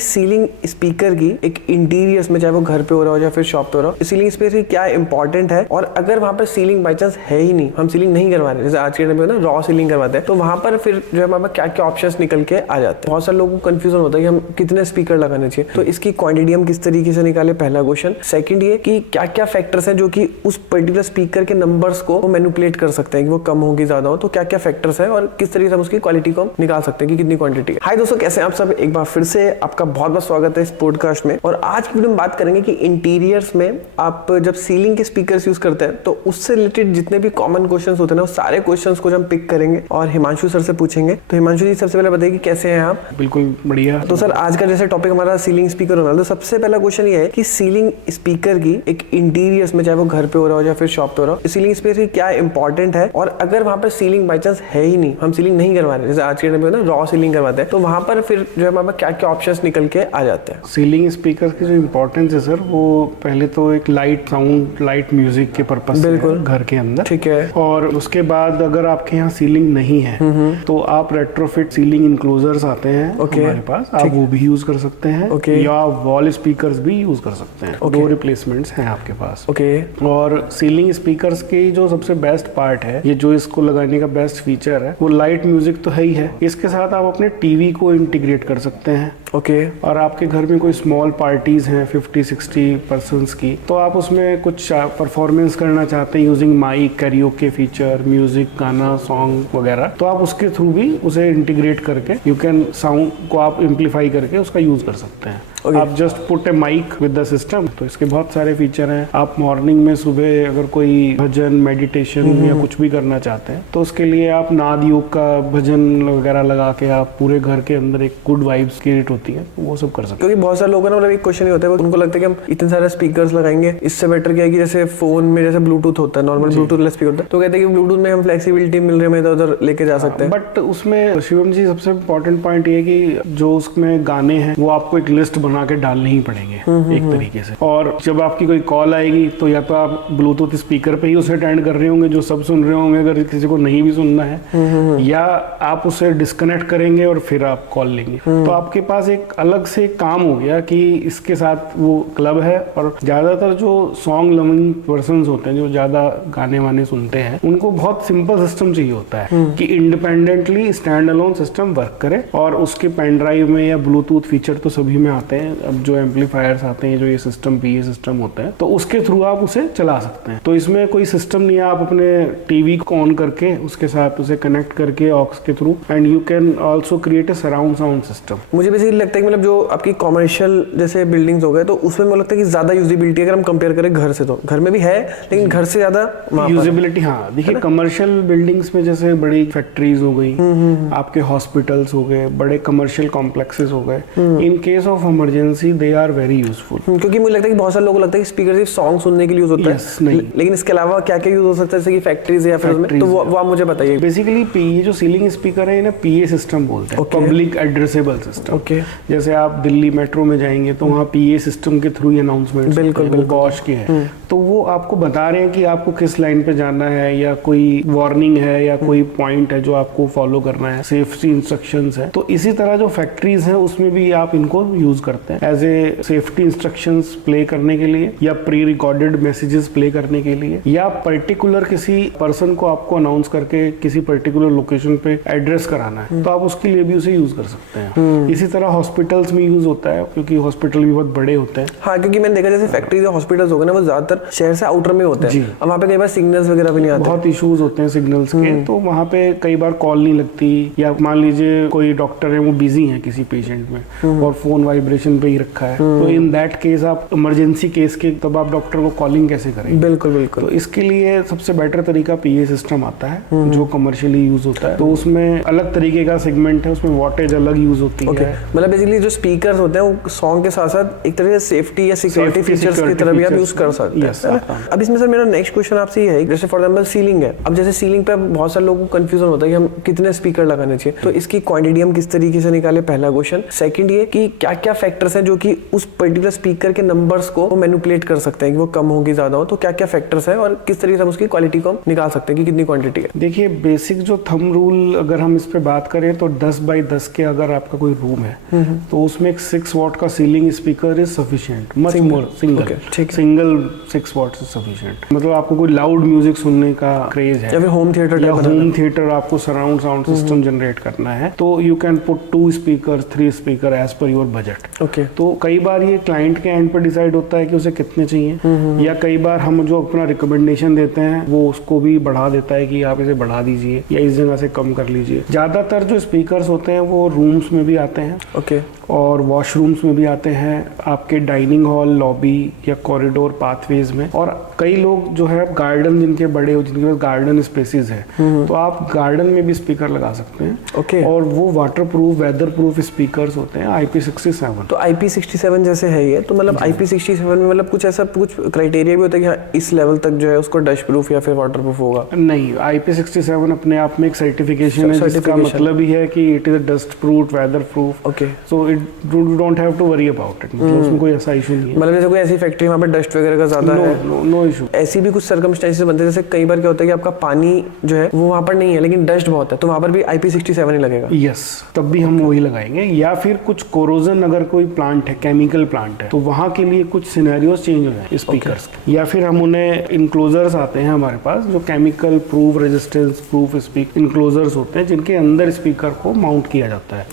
Ceiling speaker की एक interiors में, चाहे वो घर पे हो रहा हो या फिर शॉप पे हो रहा हो, सीलिंग स्पीकर की क्या इंपॉर्टेंट है। और अगर वहां पर सीलिंग बाई चांस है ही नहीं, हम सीलिंग नहीं करवा रहे, जैसे आज के टाइम में ना रॉ सीलिंग करवाते हैं, तो वहां पर फिर जो है हमारे पास क्या क्या ऑप्शंस निकल के आ जाते हैं। बहुत सारे लोगों को कंफ्यूजन होता है कि हम कितने स्पीकर लगाने चाहिए, तो इसकी क्वांटिटी हम किस तरीके से निकाले, पहला क्वेश्चन। सेकंड ये कि क्या क्या फैक्टर्स हैं जो कि उस पर्टिकुलर स्पीकर के नंबर्स को मैनिपुलेट कर सकते हैं कि वो कम हो कि ज्यादा हो, तो क्या क्या फैक्टर्स हैं और किस तरीके से हम उसकी क्वालिटी को निकाल सकते हैं कि कितनी क्वांटिटी है। हाय दोस्तों, कैसे हैं आप सब। एक बार फिर से आपका बहुत बहुत स्वागत है इस पॉडकास्ट में। और आज की वीडियो में बात करेंगे कि इंटीरियर्स में आप जब सीलिंग के स्पीकर्स यूज करते हैं तो उससे रिलेटेड जितने भी कॉमन क्वेश्चंस होते हैं ना, वो सारे क्वेश्चंस को हम पिक करेंगे और हिमांशु सर से पूछेंगे। तो हिमांशु जी, सबसे पहले बताइए कि कैसे हैं आप। बिल्कुल बढ़िया। तो सर, आज का जैसे टॉपिक हमारा सीलिंग स्पीकर होना है, तो सबसे पहला क्वेश्चन ये है कि सीलिंग स्पीकर की एक इंटीरियर्स में, चाहे वो घर पे हो रहा हो या फिर शॉप पे हो रहा हो, सीलिंग स्पीकर की क्या इंपॉर्टेंट है। और अगर वहां पर सीलिंग बाई चांस है ही नहीं, हम सीलिंग नहीं करवा रहे, जैसे आज के टाइम में ना रॉ सीलिंग करवाते हैं, तो वहां पर फिर जो है हमारे पास क्या क्या ऑप्शंस निकल के आ जाते हैं। सीलिंग स्पीकर की जो इम्पोर्टेंस है सर, वो पहले तो एक लाइट साउंड, लाइट म्यूजिक के पर्पस से घर के अंदर, ठीक है। और उसके बाद अगर आपके यहाँ सीलिंग नहीं है तो आप रेट्रोफिट सीलिंग इंक्लोजर्स आते हैं हमारे पास, आप वो भी यूज कर सकते हैं, या वॉल स्पीकर्स भी यूज कर सकते हैं। दो रिप्लेसमेंट्स हैं आपके पास। और सीलिंग स्पीकर्स की जो सबसे बेस्ट पार्ट है, ये जो इसको लगाने का बेस्ट फीचर है, वो लाइट म्यूजिक तो है ही है, इसके साथ आप अपने टीवी को इंटीग्रेट कर सकते हैं। और आपके घर में कोई स्मॉल पार्टीज हैं 50-60 पर्सन्स की, तो आप उसमें कुछ परफॉर्मेंस करना चाहते हैं using mic, karaoke feature, music, गाना, सॉन्ग वगैरह, तो आप उसके थ्रू भी उसे इंटीग्रेट करके यू कैन साउंड को आप एम्पलीफाई करके उसका यूज कर सकते हैं। आप just put a mic with the system. तो इसके बहुत सारे फीचर हैं। आप मॉर्निंग में सुबह अगर कोई भजन, मेडिटेशन या कुछ भी करना चाहते हैं, तो उसके लिए आप नाद योग का भजन वगैरह लगा के आप पूरे घर के अंदर एक गुड वाइब्स क्रिएट होती है, वो सब कर सकते हैं। क्योंकि बहुत सारे लोगों का एक क्वेश्चन ही होता है, उनको लगता है कि हम इतने सारे स्पीकर्स लगाएंगे, इससे बेटर क्या है कि जैसे फोन में जैसे ब्लूटूथ होता है, नॉर्मल ब्लूटूथ स्पीकर होता है, तो कहते हैं कि ब्लूटूथ में हम फ्लेक्सिबिलिटी मिल रही है, इधर उधर लेके जा सकते हैं। बट उसमें शिवम जी सबसे इम्पोर्टेंट पॉइंट ये है कि जो उसमें गाने हैं वो आपको एक लिस्ट बना के डालने ही पड़ेंगे एक तरीके से। और जब आपकी कोई कॉल आएगी तो या तो आप ब्लूटूथ स्पीकर पे ही उसे अटेंड कर रहे होंगे, जो सब सुन रहे होंगे, अगर किसी को नहीं भी सुनना है, या आप उसे डिस्कनेक्ट करेंगे और फिर आप कॉल लेंगे। तो आपके पास एक अलग से काम हो गया कि इसके साथ वो क्लब है। और ज्यादातर जो सॉन्ग लविंग पर्संस होते हैं, जो ज्यादा गाने वाने सुनते हैं, उनको बहुत सिंपल सिस्टम चाहिए होता है कि independently stand alone system work करे। और उसके पेन ड्राइव में या ब्लूटूथ फीचर तो सभी में आते हैं, अब जो एम्पलीफायर्स आते हैं, जो ये सिस्टम पीए सिस्टम होता है, तो उसके थ्रू आप उसे चला सकते हैं। तो इसमें कोई सिस्टम नहीं है, आप अपने टीवी को ऑन करके उसके साथ उसे कनेक्ट करके ऑक्स के through, and you can also create a surround sound system. मुझे बेसिकली लगता है कि मतलब जो आपकी कमर्शियल जैसे बिल्डिंग्स हो गए, तो उसमें मुझे लगता है कि ज्यादा यूजेबिलिटी अगर हम कंपेयर करें घर से, तो घर में भी है लेकिन घर से ज्यादा यूजेबिलिटी। हाँ देखिए, कमर्शियल बिल्डिंग्स में जैसे बड़ी फैक्ट्रीज हो गई, आपके हॉस्पिटल्स हो गए, बड़े कमर्शियल कॉम्प्लेक्सेस हो गए, in case of emergency they are very useful. क्योंकि मुझे लगता है कि बहुत सारे लोगों को लगता है कि स्पीकर सिर्फ सॉन्ग सुनने के लिए यूज होता है। नहीं, लेकिन इसके अलावा क्या क्या यूज हो सकता है, जैसे कि फैक्ट्रीज या फिर उसमें, तो वो आप मुझे बताइए। बेसिकली ये जो सीलिंग स्पीकर है ना, पीए सिस्टम बोलते हैं, पब्लिक एड्रेसेबल सिस्टम। जैसे आप दिल्ली मेट्रो में जाएंगे तो वहाँ पीए सिस्टम के थ्रू अनाउंसमेंट, बिल्कुल गॉश के हैं, तो वो आपको बता रहे हैं कि आपको किस लाइन पे जाना है, या कोई वार्निंग है, या कोई पॉइंट है जो आपको फॉलो करना है, सेफ्टी इंस्ट्रक्शंस है। तो इसी तरह जो फैक्ट्रीज हैं उसमें भी आप इनको यूज करते हैं as a safety instructions play करने के लिए, या प्री रिकॉर्डेड मैसेजेस प्ले करने के लिए, या पर्टिकुलर किसी पर्सन को आपको अनाउंस करके किसी पर्टिकुलर लोकेशन पे एड्रेस कराना है, तो आप उसके लिए भी उसे यूज कर सकते हैं। इसी तरह हॉस्पिटल्स में यूज होता है, क्योंकि हॉस्पिटल भी बहुत बड़े होते हैं। हाँ, क्योंकि मैंने देखा जैसे फैक्ट्रीज या हॉस्पिटल्स हो गए ना, वो ज्यादातर शहर से आउटर में होते हैं, और वहाँ पे कई बार सिग्नल्स वगैरह भी नहीं आते, बहुत इश्यूज होते हैं सिग्नल्स के, तो वहाँ पे कई बार कॉल नहीं लगती, या मान लीजिए कोई डॉक्टर है वो बिजी है किसी पेशेंट में और फोन वाइब्रेशन पे ही रखा है, तो इन दैट केस आप इमरजेंसी केस के तब आप डॉक्टर को कॉलिंग कैसे करेंगे। बिल्कुल बिल्कुल। तो इसके लिए सबसे बेटर तरीका पीए सिस्टम आता है जो कमर्शियली यूज होता है। तो उसमें अलग तरीके का सेगमेंट है, उसमें वॉटेज अलग यूज होती है। मतलब बेसिकली जो स्पीकर्स होते हैं वो सॉन्ग के साथ साथ एक तरह से सेफ्टी या सिक्योरिटी फीचर्स की तरह भी आप यूज कर सकते हैं। अब इसमें सर मेरा नेक्स्ट क्वेश्चन आपसे ये है, जैसे फॉर एग्जांपल सीलिंग है, अब जैसे सीलिंग पे बहुत सारे लोगों को कंफ्यूजन होता है कि हम कितने स्पीकर लगाने चाहिए, तो इसकी क्वांटिटी हम किस तरीके से निकाले, पहला क्वेश्चन। सेकंड ये कि क्या क्या फैक्टर्स हैं जो कि उस पर्टिकुलर स्पीकर के नंबर्स को मैनिपुलेट कर सकते हैं कि वो कम हो कि ज्यादा हो, तो क्या क्या फैक्टर्स हैं और किस तरीके से हम उसकी क्वालिटी को निकाल सकते हैं कि कितनी क्वांटिटी है। देखिए, बेसिक जो थंब रूल अगर हम इस पे बात करें तो 10 बाई 10 के अगर आपका कोई रूम है तो उसमें एक 6 वॉट का ceiling speaker is sufficient, much more single 6 what is sufficient. मतलब आपको कोई लाउड म्यूजिक सुनने का क्रेज है या फिर होम थिएटर आपको सराउंड साउंड सिस्टम जनरेट करना है, तो you can put 2 speaker 3 speaker as per your budget. Okay, तो कई बार ये क्लाइंट के एंड पर डिसाइड होता है कि उसे कितने चाहिए, या कई बार हम जो अपना रिकमेंडेशन देते हैं वो उसको भी बढ़ा देता है कि आप इसे बढ़ा दीजिए या इस जगह से कम कर लीजिए। ज्यादातर जो स्पीकर्स होते हैं वो रूम्स में भी आते हैं, ओके, और वॉशरूम्स में भी आते हैं, आपके डाइनिंग हॉल, लॉबी या कॉरिडोर पाथवेज में, और कई लोग जो है गार्डन जिनके बड़े हो, जिनके पास गार्डन स्पेसेस है, तो आप गार्डन में भी स्पीकर लगा सकते हैं। ओके, और वो water proof, weather proof speakers होते हैं IP67। तो IP67 जैसे है ये, तो मतलब IP67 में मतलब कुछ ऐसा कुछ क्राइटेरिया भी होता है कि हाँ इस लेवल तक जो है उसको डस्ट प्रूफ या फिर वाटर प्रूफ होगा? नहीं, IP67 अपने आप में एक सर्टिफिकेशन है, जिसका मतलब ही है कि it is dust proof, weather proof. Okay, so it you don't have to worry about it, मतलब उसमें कोई ऐसा इशू नहीं है। मतलब जैसे कोई ऐसी फैक्ट्री वहाँ पे डस्ट वगैरह का ज्यादा है, नो इशू। ऐसी भी कुछ सर्कमस्टेंसेस बनते हैं, जैसे कई बार क्या होता है कि आपका पानी जो है वो वहाँ पर नहीं है लेकिन डस्ट बहुत है, तो वहाँ पर भी IP67 ही लगेगा? यस, तब भी हम वही लगाएंगे। या फिर कुछ कोरोजन, अगर कोई प्लांट है, केमिकल प्लांट है, तो वहाँ के लिए कुछ सिनेरियोज चेंज हो जाए स्पीकर्स के। या फिर हम उन्हें इनक्लोजर्स आते हैं हमारे पास, जो chemical proof, resistance proof enclosures होते हैं, जिनके अंदर स्पीकर को माउंट किया जाता है।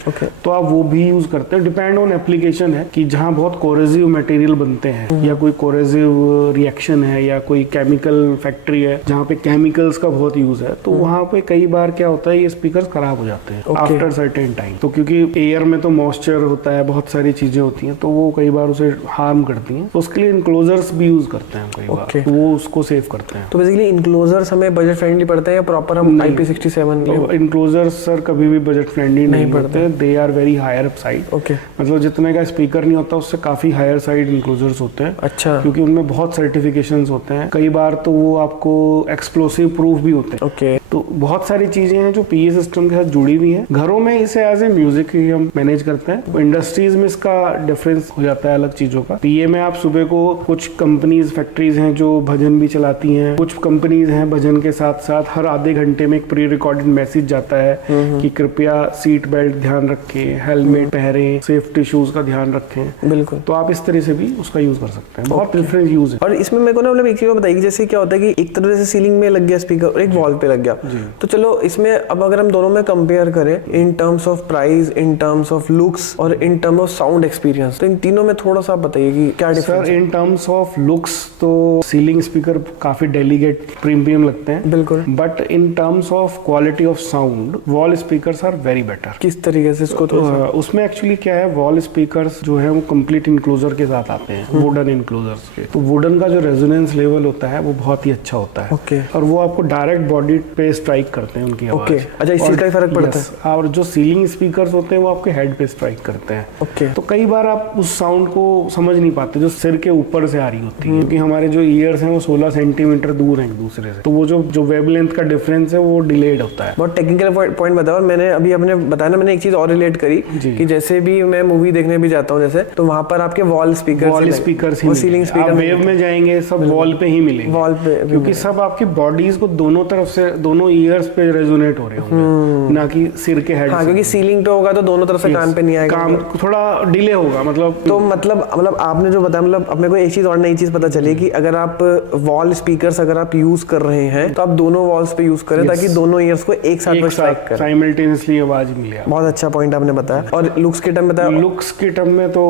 तो आप वो भी यूज करते हैं। डिपेंड ऑन एप्लीकेशन है कि जहाँ बहुत कोरेसिव मटेरियल बनते हैं, या कोई कोरेसिव रिएक्शन है, या कोई केमिकल फैक्ट्री है जहाँ पे केमिकल्स का बहुत यूज है, तो वहाँ पे कई बार क्या होता है, ये स्पीकर्स खराब हो जाते हैं आफ्टर सर्टेन टाइम। तो क्योंकि एयर में तो मॉइस्चर होता है, बहुत सारी चीजें होती हैं, तो वो कई बार उसे हार्म करती हैं, तो उसके लिए इनक्लोजर्स भी यूज करते हैं कई बार, तो वो उसको सेव करते हैं। तो बेसिकली इनक्लोजर्स हमें बजट फ्रेंडली पड़ते हैं या प्रॉपर हम IP67? इनक्लोजर्स सर कभी भी बजट फ्रेंडली नहीं पड़ते, they are very higher up side. Okay, मतलब जितने का स्पीकर नहीं होता उससे काफी हायर साइड इनक्लोजर्स होते हैं। अच्छा, क्योंकि उनमें बहुत सर्टिफिकेशंस होते हैं, कई बार तो वो आपको एक्सप्लोसिव प्रूफ भी होते हैं। ओके, तो बहुत सारी चीजें हैं जो PA सिस्टम के साथ जुड़ी हुई हैं। घरों में इसे एज ए म्यूजिक ही हम मैनेज करते हैं, इंडस्ट्रीज में इसका डिफरेंस हो जाता है अलग चीजों का। PA में आप सुबह को, कुछ कंपनीज, फैक्ट्रीज हैं जो भजन भी चलाती हैं, कुछ कंपनीज हैं भजन के साथ साथ हर आधे घंटे में एक प्री रिकॉर्डेड मैसेज जाता है कि कृपया सीट बेल्ट ध्यान रखें, हेलमेट पहनें, सेफ्टी शूज का ध्यान रखें। बिल्कुल, तो आप इस तरह से भी उसका यूज कर सकते हैं। बहुत डिफरेंट यूज है। और इसमें मेरे को ना मतलब एक चीज बताइए, जैसे क्या होता है कि एक तरह से सीलिंग में लग गया स्पीकर और एक वॉल पे लग गया, तो चलो इसमें अब अगर हम दोनों में कंपेयर करें in terms of price, in terms of looks और in terms of sound experience, तो इन तीनों में थोड़ा सा बताइए कि क्या difference? Sir in terms of looks तो सीलिंग स्पीकर काफी डेलीगेट प्रीमियम लगते हैं, बिल्कुल, but in terms of quality of sound wall speakers are very better. किस तरीके से इसको? तो उसमें एक्चुअली क्या है, वॉल स्पीकर्स जो है वो कंप्लीट इनक्लोजर के साथ आते हैं, वुडन इनक्लोजर्स के, तो वुडन का जो रेजोनेंस लेवल होता है वो बहुत ही अच्छा होता है। ओके, और वो आपको डायरेक्ट बॉडी पे स्ट्राइक करते हैं उनकी आवाज। ओके, अच्छा, इस चीज का फर्क पड़ता है। और जो सीलिंग स्पीकर्स होते हैं वो आपके हेड पे स्ट्राइक करते हैं। ओके, तो कई बार आप उस साउंड को समझ नहीं पाते जो सिर के ऊपर से आ रही होती है, क्योंकि हमारे जो ईयर्स हैं वो 16 सेंटीमीटर दूर हैं एक दूसरे से, तो वो जो वेवलेंथ का डिफरेंस है वो डिलेड होता है। बहुत टेक्निकल पॉइंट बताया। और मैंने अभी अपने बताया ना, मैंने एक चीज और रिलेट करी कि जैसे भी मैं मूवी देखने भी जाता हूँ जैसे, तो वहां पर आपके वॉल स्पीकर ही सीलिंग स्पीकर वेव में जाएंगे सब वॉल पे ही मिलेंगे, वॉल पे, क्योंकि सब आपकी बॉडीज को दोनों तरफ से, दोनों ईयर्स पे रेजोनेट हो रहे होंगे, ना कि सिर के हेड। हाँ, क्योंकि सीलिंग पे होगा तो दोनों तरफ से कान पे नहीं आएगा, काम थोड़ा डिले होगा। मतलब तो मतलब आपने जो बताया, मतलब अपने को एक चीज और नई चीज पता चली कि अगर आप वॉल स्पीकर्स अगर आप यूज कर रहे हैं तो आप दोनों वॉल्स पे यूज करें ताकि दोनों ईयर्स को एक साथ स्ट्राइक करे, साइमल्टेनियसली आवाज मिले। बहुत अच्छा पॉइंट आपने बताया। और लुक्स के टर्म बताया, लुक्स के टर्म में तो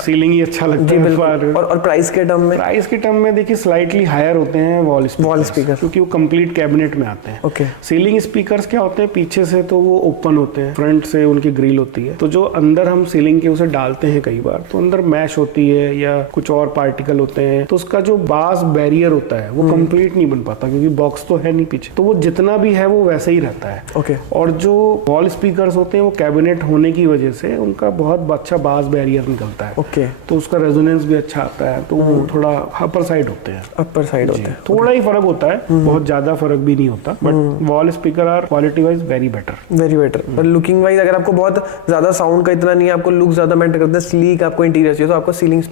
सीलिंग ही अच्छा लगता है। और प्राइस के टर्म में? प्राइस के टर्म में देखिए स्लाइटली हायर होते हैं वॉल स्पीकर, क्योंकि वो कंप्लीट कैबिनेट में आते हैं। ओके, सीलिंग स्पीकर्स क्या होते हैं, पीछे से तो वो ओपन होते हैं, फ्रंट से उनकी ग्रिल होती है, तो जो अंदर हम सीलिंग के उसे डालते हैं कई बार, तो अंदर मैश होती है या कुछ और पार्टिकल होते हैं, तो उसका जो बास बैरियर होता है वो कंप्लीट नहीं बन पाता, क्योंकि बॉक्स तो है नहीं पीछे, तो वो जितना भी है वो वैसे ही रहता है। ओके, और जो वॉल स्पीकर्स होते हैं वो कैबिनेट होने की वजह से उनका बहुत अच्छा बास बैरियर निकलता है। ओके, तो उसका रेजोनेंस भी अच्छा आता है, तो वो थोड़ा अपर साइड होते हैं, अपर साइड होते हैं। थोड़ा ही फर्क होता है, बहुत ज्यादा फर्क भी नहीं होता, but wall speaker are quality wise very better. पर लुकिंग वाइज अगर आपको बहुत ज्यादा साउंड का इतना नहीं है, आपको लुक ज्यादा मैटर करता है, स्लीक आपको इंटीरियर चाहिए, तो आपको सीलिंग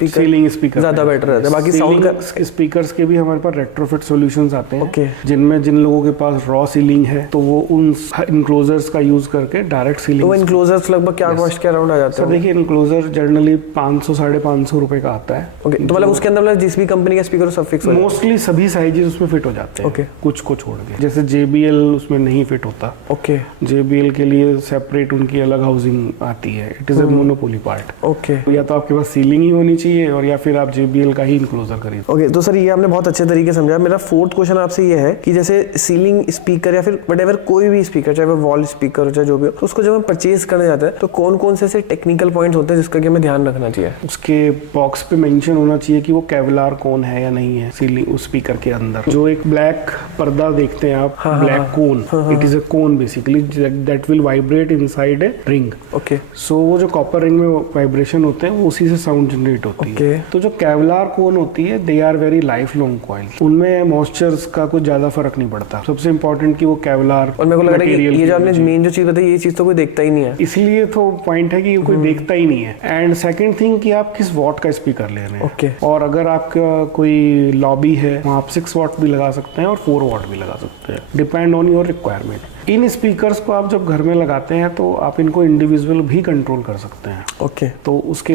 स्पीकर ज्यादा बेटर रहता है। बाकी साउंड का स्पीकर्स के भी हमारे पास रेट्रोफिट सॉल्यूशंस आते हैं, Okay. जिनमें जिन लोगों के पास रॉ सीलिंग है तो वो उन इनक्लोजर्स का यूज करके डायरेक्ट सीलिंग। तो इनक्लोजर्स लगभग क्या कॉस्ट के अराउंड आ जाते हैं? देखिए इनक्लोजर जनरली 500-550 रुपए का आता है। ओके, तो मतलब उसके अंदर मतलब जिस भी कंपनी का स्पीकर सब फिक्स हो जाता है? मोस्टली सभी साइजेस उसमें फिट हो जाते हैं। Okay. कुछ को छोड़ के, जैसे JBL उसमें नहीं फिट होता। ओके JBL के लिए सेपरेट उनकी अलग हाउसिंग आती है, it is a monopoly part. Okay या तो आपके पास सीलिंग ही होनी चाहिए और या फिर आप JBL का ही इनक्लोजर खरीद। ओके, तो सर ये आपने बहुत अच्छे तरीके से समझा। मेरा फोर्थ क्वेश्चन आपसे ये है कि जैसे सीलिंग स्पीकर या फिर व्हाटएवर कोई भी स्पीकर, चाहे वो वॉल स्पीकर हो चाहे जो भी हो, तो उसको जब हम परचेज करने जाते हैं तो कौन कौन से ऐसे टेक्निकल पॉइंट्स होते हैं जिसका कि हमें ध्यान रखना चाहिए? उसके बॉक्स पे मेंशन होना चाहिए कि वो केवलार कोन है या नहीं है सीलिंग उस स्पीकर के अंदर। जो एक ब्लैक पर्दा देखते हैं आप, black cone, it is a cone basically that will vibrate inside a ring. Okay, so वो जो कॉपर रिंग में वाइब्रेशन होते हैं वो उसी से साउंड जनरेट होती Okay. है। तो जो केवलार कोन होती है they are very life long coil, उनमें मॉइस्चर्स का कुछ ज्यादा फर्क नहीं पड़ता। सबसे इंपॉर्टेंट कि वो केवलार और मेरे को लग रहा है कि material ये जो की आपने मेन जो चीज बताई, ये चीज तो कोई देखता ही नहीं है, इसलिए तो पॉइंट है कि कोई देखता ही नहीं है। एंड सेकंड थिंग कि आप किस वॉट का स्पीकर ले रहे हैं। Okay. और अगर आपका कोई लॉबी है वहाँ आप 6 वॉट भी लगा सकते हैं और 4 वॉट भी लगा सकते हैं, depend on your requirement. In speakers को आप जब घर में लगाते हैं तो आप इनको इंडिविजुअल भी कंट्रोल कर सकते हैं। ओके, तो उसके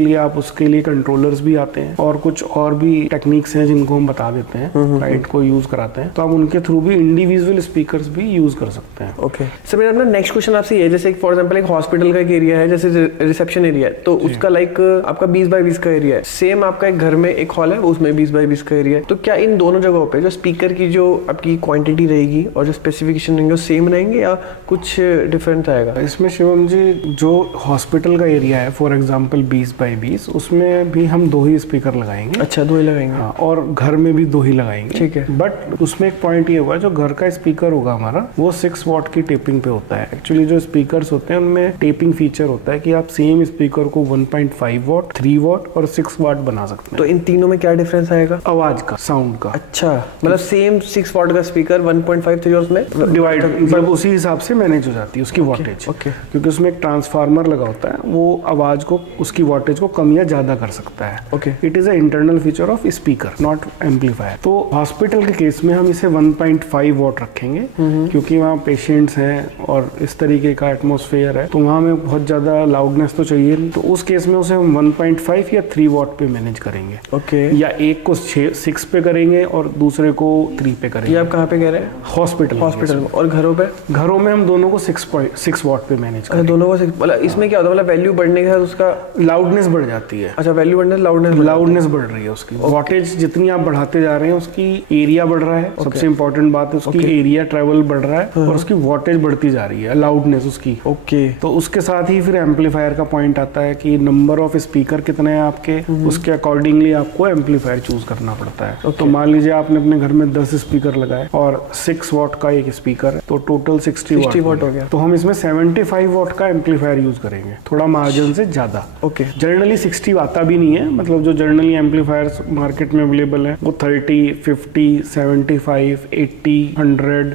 लिए कंट्रोलर्स भी आते हैं और कुछ और भी टेक्निक्स हैं जिनको हम बता देते हैं, क्लाइंट को यूज कराते हैं, तो आप उनके थ्रू भी इंडिविजुअल स्पीकर्स भी यूज कर सकते हैं। ओके सर, मेरा अपना नेक्स्ट क्वेश्चन आपसे ये है, जैसे फॉर एग्जांपल एक हॉस्पिटल का एक एरिया है, जैसे रिसेप्शन एरिया है, तो उसका लाइक आपका 20 बाय 20 का एरिया है, सेम आपका एक घर में एक हॉल है उसमें 20 बाय 20 का एरिया है, तो क्या इन दोनों जगहों पे जो स्पीकर की जो आपकी क्वांटिटी रहेगी और जो स्पेसिफिकेशन रहेंगे सेम रहेंगे या कुछ डिफरेंट आएगा? इसमें शिवम जी जो हॉस्पिटल का एरिया है फॉर एग्जांपल 20 बाय 20, उसमें भी हम 2 ही स्पीकर लगाएंगे। अच्छा, 2 ही लगाएंगे? हाँ, और घर में भी 2 ही लगाएंगे। ठीक है। बट उसमें एक पॉइंट ये हुआ, जो घर का स्पीकर होगा हमारा वो 6 वॉट की टेपिंग पे होता है। एक्चुअली जो स्पीकर्स होते हैं उनमें टेपिंग फीचर होता है कि आप सेम स्पीकर को 1.5 वॉट, 3 वॉट और 6 वॉट बना सकते हैं। तो इन तीनों में क्या डिफरेंस आएगा? आवाज का, साउंड का। अच्छा, मतलब सेम 6 वॉट का स्पीकर 1.5 3 उसमें डिवाइड, मतलब उसी हिसाब से मैनेज हो जाती है उसकी वॉटेज। ओके। क्योंकि उसमें एक ट्रांसफार्मर लगा होता है, वो आवाज को, उसकी वॉटेज को कम या ज्यादा कर सकता है। Okay. It is a internal feature of speaker, not amplifier. तो हॉस्पिटल के केस में हम इसे 1.5 वॉट रखेंगे, क्योंकि वहाँ पेशेंट्स हैं और इस तरीके का एटमॉस्फेयर है, तो वहाँ में बहुत ज्यादा लाउडनेस तो चाहिए नहीं। तो उस केस में उसे हम 1.5 या 3 वॉट पे मैनेज करेंगे। ओके। या एक को 6 पे करेंगे और दूसरे को 3 पे करेंगे। ये आप कहाँ पे कह रहे हैं? हॉस्पिटल में। और घरों पे? घरों में हम दोनों को 6 वॉट पे मैनेज अच्छा, दोनों को मतलब इसमें क्या होता है, मतलब वैल्यू बढ़ने के साथ उसका लाउडनेस बढ़ जाती है। अच्छा, वैल्यू बढ़ने लाउडनेस बढ़ रही है उसकी। वॉटेज जितनी आप बढ़ाते जा रहे हैं उसकी एरिया बढ़ रहा है। सबसे इंपॉर्टेंट बात है उसकी एरिया ट्रेवल बढ़ रहा है और उसकी वॉटेज बढ़ती जा रही है, लाउडनेस उसकी। ओके। तो उसके साथ ही फिर एम्पलीफायर का पॉइंट आता है कि नंबर ऑफ स्पीकर कितने हैं आपके, उसके अकॉर्डिंगली आपको एम्पलीफायर चूज करना पड़ता है। तो मान लीजिए आपने अपने घर में 10 स्पीकर लगाए और 6 वॉट का एक स्पीकर है, तो टोटल 60 वॉट हो गया। तो हम इसमें 75 वॉट का एम्पलीफायर यूज करेंगे, थोड़ा मार्जिन से ज्यादा। ओके। जनरली 60 आता भी नहीं है, मतलब जो जनरली एम्पलीफायर्स मार्केट में अवेलेबल है वो 30, 50, 75, 80, 100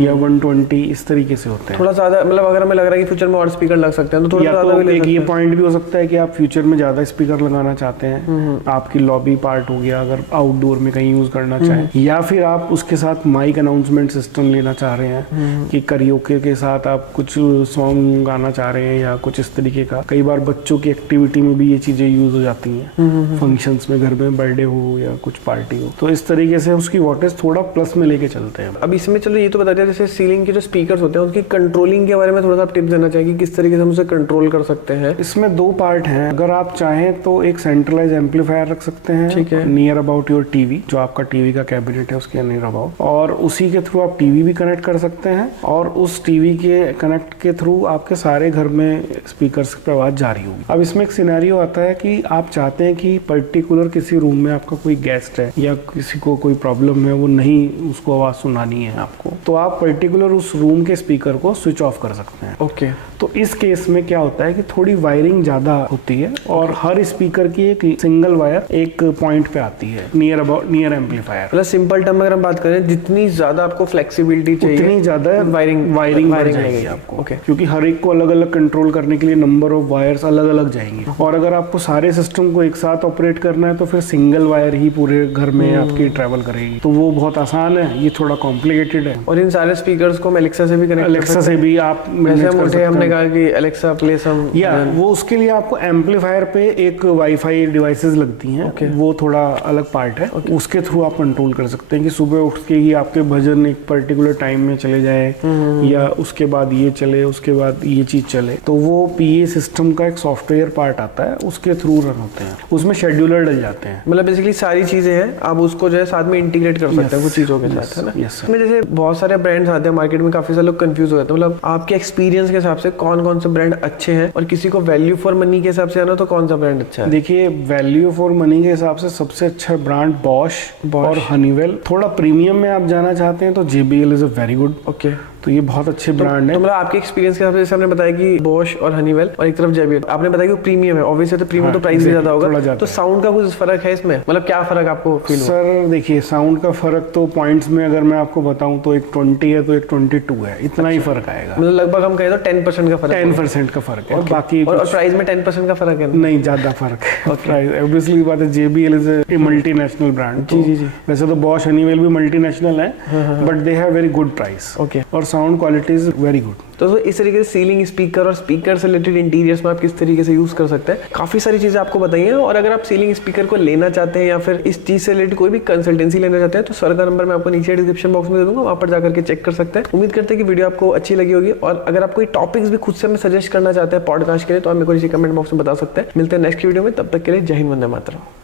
या 120 इस तरीके से होते हैं। थोड़ा ज्यादा, मतलब अगर हमें लग रहा है कि फ्यूचर में और स्पीकर लग सकते हैं तो थोड़ा ज्यादा भी ले एक सकते ये हैं। पॉइंट भी हो सकता है कि आप फ्यूचर में ज्यादा स्पीकर लगाना चाहते हैं, आपकी लॉबी पार्ट हो गया अगर आउटडोर में कहीं यूज करना चाहें, या फिर आप उसके साथ माइक अनाउंसमेंट सिस्टम लेना चाह रहे हैं कि करियोके के साथ आप कुछ सॉन्ग गाना चाह रहे हैं या कुछ इस तरीके का। कई बार बच्चों की एक्टिविटी में भी ये चीजें यूज हो जाती हैं, फंक्शंस में, घर में बर्थडे हो या कुछ पार्टी हो, तो इस तरीके से उसकी वॉटेज थोड़ा प्लस में लेके चलते हैं। अब इसमें चलो ये तो बता दिया, जैसे सीलिंग के जो स्पीकर्स होते हैं उसकी कंट्रोलिंग के बारे में थोड़ा सा टिप देना चाहिए कि किस तरीके से हम उसे कंट्रोल कर सकते हैं। इसमें 2 पार्ट हैं। अगर आप चाहें तो एक सेंट्रलाइज एम्पलीफायर रख सकते हैं, ठीक है, नियर अबाउट योर टीवी, जो आपका टीवी का कैबिनेट है उसके नियर अबाउट, और उसी के थ्रू आप टीवी भी कनेक्ट कर सकते हैं और और उस टीवी के कनेक्ट के थ्रू आपके सारे घर में स्पीकर्स की आवाज जा रही होगी। अब इसमें एक सिनेरियो आता है कि आप चाहते हैं कि पर्टिकुलर किसी रूम में आपका कोई गेस्ट है या किसी को कोई प्रॉब्लम है, वो नहीं उसको आवाज सुनानी है आपको, तो आप पर्टिकुलर उस रूम के स्पीकर को स्विच ऑफ कर सकते हैं। ओके। तो इस केस में क्या होता है कि थोड़ी वायरिंग ज्यादा होती है और हर स्पीकर की एक सिंगल वायर एक पॉइंट पे आती है नियर एम्पलीफायर। मतलब सिंपल टर्म में अगर हम बात करें, जितनी ज्यादा आपको फ्लेक्सिबिलिटी चाहिए उतनी ज्यादा वायरिंग जाएगी आपको। ओके। क्योंकि हर एक को अलग अलग कंट्रोल करने के लिए नंबर ऑफ वायर्स अलग अलग जाएंगी, और अगर आपको सारे सिस्टम को एक साथ ऑपरेट करना है तो फिर सिंगल वायर ही पूरे घर में आपकी ट्रेवल करेगी। तो वो बहुत आसान है, ये थोड़ा कॉम्प्लिकेटेड है। और इन सारे स्पीकर्स को हम एलेक्सा से भी कनेक्ट एलेक्सा से भी आप हमने कहा कि एलेक्सा प्ले सम, या वो उसके लिए आपको एम्पलीफायर पे एक वाईफाई डिवाइसेस लगती हैं। वो थोड़ा अलग पार्ट है। उसके थ्रू आप कंट्रोल कर सकते हैं कि सुबह उठ के ही आपके भजन एक पर्टिकुलर टाइम में चले जाए, या उसके बाद ये चले, उसके बाद ये चीज चले। तो वो पीए सिस्टम का एक सॉफ्टवेयर पार्ट आता है, उसके थ्रू रन होते हैं, उसमें शेड्यूलर डल जाते हैं। मतलब बेसिकली सारी चीजें हैं, आप उसको जो है साथ में इंटीग्रेट कर सकते हैं कुछ चीजों के साथ, है ना। इसमें जैसे बहुत सारे ब्रांड्स आते हैं मार्केट में, काफी सारे लोग कंफ्यूज हो जाते हैं। मतलब आपके एक्सपीरियंस के हिसाब से कौन कौन से ब्रांड अच्छे हैं, और किसी को वैल्यू फॉर मनी के हिसाब से आना तो कौन सा ब्रांड अच्छा है? देखिए, वैल्यू फॉर मनी के हिसाब से सबसे अच्छा ब्रांड बॉश और हनीवेल। थोड़ा प्रीमियम में आप जाना चाहते हैं तो JBL is a very good. Okay. तो ये बहुत अच्छे ब्रांड है। तो मतलब आपके एक्सपीरियंस के हिसाब से, जैसे हमने बताया कि बॉश और हनीवेल, और एक तरफ JBL, आपने बताया कि प्रीमियम है, ऑब्वियसली तो प्रीमियम तो प्राइस भी ज्यादा होगा। तो साउंड का कुछ फर्क है इसमें? मतलब क्या फर्क आपको फील हुआ? सर देखिए, साउंड का फर्क तो पॉइंट्स में अगर मैं आपको बताऊं तो एक 20 है तो एक 22 है, इतना ही फर्क आएगा। मतलब लगभग हम कहें तो 10% का फर्क 10% का फर्क है। बाकी और प्राइस में 10% का फर्क है? नहीं, ज्यादा फर्क है। प्राइस ऑब्वियसली बात है, JBL is a multinational brand. जी। वैसे तो बॉश हनीवेल भी मल्टीनेशनल है, but they have very good price. Okay. और sound quality is very good. तो इस तरीके से सीलिंग स्पीकर और स्पीकर से रिलेटेड इंटीरियर्स में आप किस तरीके से यूज कर सकते हैं, काफी सारी चीजें आपको बताई हैं। और अगर आप सीलिंग स्पीकर को लेना चाहते हैं या फिर इस चीज से रिलेटेड कोई भी कंसल्टेंसी लेना चाहते हैं, तो सर का नंबर मैं आपको नीचे डिस्क्रिप्शन बॉक्स में दे दूंगा, वहां पर जाकर के चेक कर सकते हैं। उम्मीद करते हैं कि वीडियो आपको अच्छी लगी होगी, और अगर आप कोई टॉपिक्स भी खुद से हमें सजेस्ट करना चाहते हैं पॉडकास्ट के लिए, तो आप मेरे को नीचे कमेंट बॉक्स में बता सकते हैं। मिलते हैं नेक्स्ट वीडियो में, तब तक के लिए जय हिंद, वंदे मातरम।